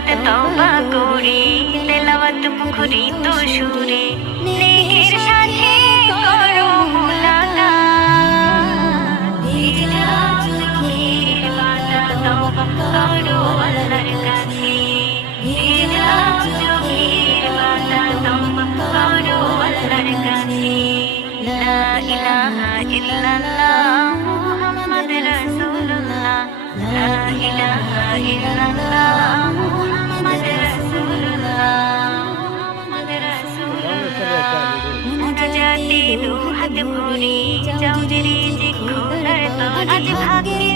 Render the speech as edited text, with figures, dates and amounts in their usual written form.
সাথে তওবা করি তেলাওয়াত মুখরি তো সুরে নেকের সাথে করো মুলাকাত ভিজা চোখের পাতা তওবা করো আল্লাহর কাছে ভিজা চোখের পাতা তওবা করো আল্লাহর কাছে লা ইলাহা ইল্লাল্লাহ মুহাম্মদ রাসূলুল্লাহ লা ইলাহা ইল্লাল্লাহ মুহাম্মদ রাসূলুল্লাহ মুহাম্মদ রাসূলুল্লাহ মুনাজাতে দু হাত ভরে চাও যে রিজিক খোদার তরে আজ ভাগ্যে